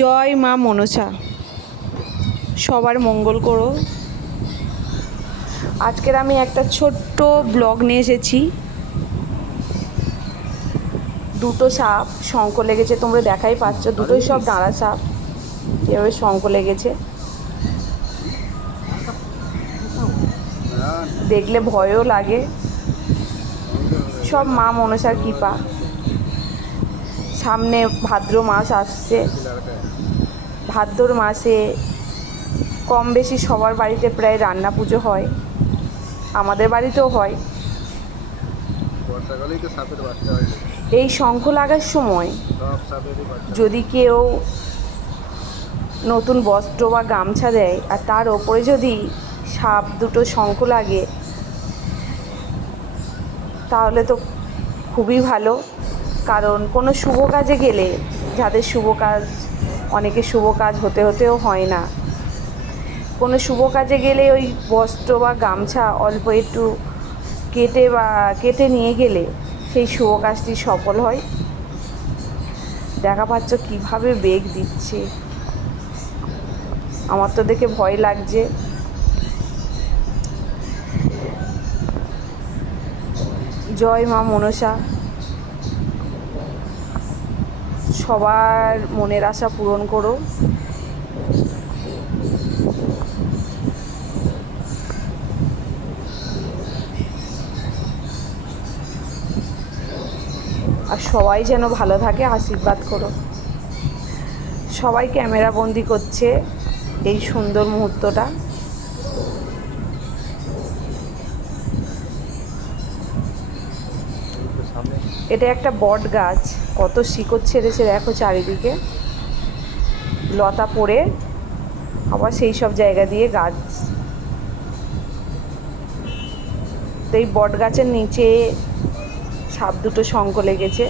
জয় মা মনসা, সবার মঙ্গল করো। আজকের আমি একটা ছোট্ট ব্লগ নিয়ে এসেছি। দুটো সাপ শঙ্খ লেগেছে, তোমরা দেখাই পাচ্ছ, দুটোই সব দাঁড়া সাপ, এভাবে শঙ্খ লেগেছে। দেখলে ভয়ও লাগে, সব মা মনসার কৃপা। সামনে ভাদ্র মাস আসছে, ভাদ্র মাসে কম বেশি সবার বাড়িতে প্রায় রান্না পুজো হয়, আমাদের বাড়িতেও হয়। এই শঙ্খ লাগার সময় যদি কেউ নতুন বস্ত্র বা গামছা দেয় আর তার ওপরে যদি সাপ দুটো শঙ্খ লাগে, তাহলে তো খুবই ভালো। কারণ কোনো শুভ কাজে গেলে, যাদের শুভ কাজ, অনেকে শুভ কাজ হতে হতেও হয় না, কোনো শুভ কাজে গেলে ওই বস্ত্র বা গামছা অল্প একটু কেটে নিয়ে গেলে সেই শুভ কাজটি সফল হয়। দেখা পাচ্ছ কীভাবে বেগ দিচ্ছে, আমার তো দেখে ভয় লাগছে। জয় মা মনসা, সবার মনের আশা পূরণ করো। আর সবাই যেন ভালো থাকে, আশীর্বাদ করো। সবাই ক্যামেরা বন্দি করছে এই সুন্দর মুহূর্তটা। এটা একটা বট গাছ, কত শিকড় ছেড়েছে দেখো চারিদিকে, লতা পড়ে আবার সেই সব জায়গা দিয়ে গাছ। তো এই বট গাছের নিচে সাপ দুটো শঙ্খ লেগেছে।